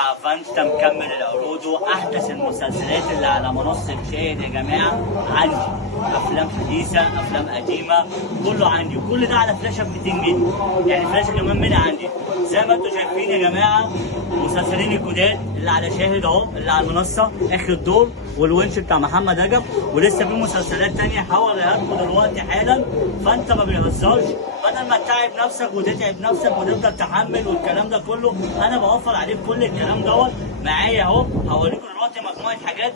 7 فانت مكمل العروض واحدث المسلسلات اللي على منصه شاهد يا جماعه. عندي افلام حديثه، افلام قديمه، كله عندي، وكل ده على فلاشه ب 200 جنيه. يعني فلاشه كمان منها عندي زي ما انتم شايفين يا جماعه. المسلسلين الجداد اللي على شاهد اهو، اللي على المنصه، اخر الدور والونش بتاع محمد رجب، ولسه في مسلسلات تانية هوريها لكم دلوقتي حالا. فانت ما بيهزرش، بدل ما تتعب نفسك وتتعب نفسك وتفضل تحمل والكلام ده كله، انا بوفر عليك كل الكلام دوت معايا اهو. هوريكم دلوقتي مجموعه حاجات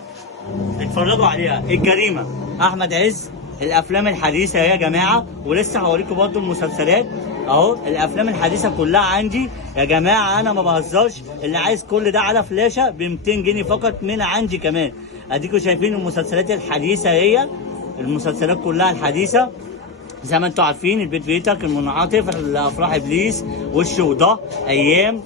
اتفرجوا عليها. الجريمه احمد عز، الافلام الحديثه يا جماعه، ولسه هوريكم برضه المسلسلات اهو. الافلام الحديثه كلها عندي يا جماعه، انا ما بهزرش. اللي عايز كل ده على فلاشه ب 200 جنيه فقط من عندي كمان. اديكم شايفين المسلسلات الحديثه، هي المسلسلات كلها الحديثه زي ما انتم عارفين. البيت بيتك، المنعطف، الافراح ابليس، وش وضه، ايام،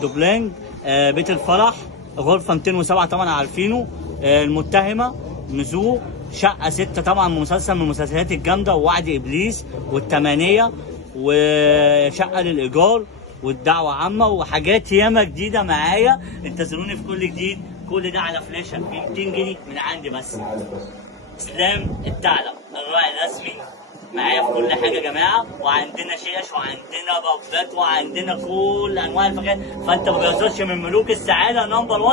دوبلينج، بيت الفرح، غرفه 207 طبعا عارفينه، المتهمه، نزوع، شقه 6 طبعا مسلسل من المسلسلات الجامده، ووعد ابليس، والثمانيه، وشقه للايجار، والدعوه عامه، وحاجات ياما جديده معايا. انتظروني في كل جديد. كل ده على فلاشه ب 200 جنيه من عندي بس. اسلام الثعلب الراعي الرسمي معايا في كل حاجه يا جماعه، وعندنا شيش وعندنا بابات وعندنا كل انواع الفاكهه. فانت ما بيهزرش، من ملوك السعاده نمبر 1.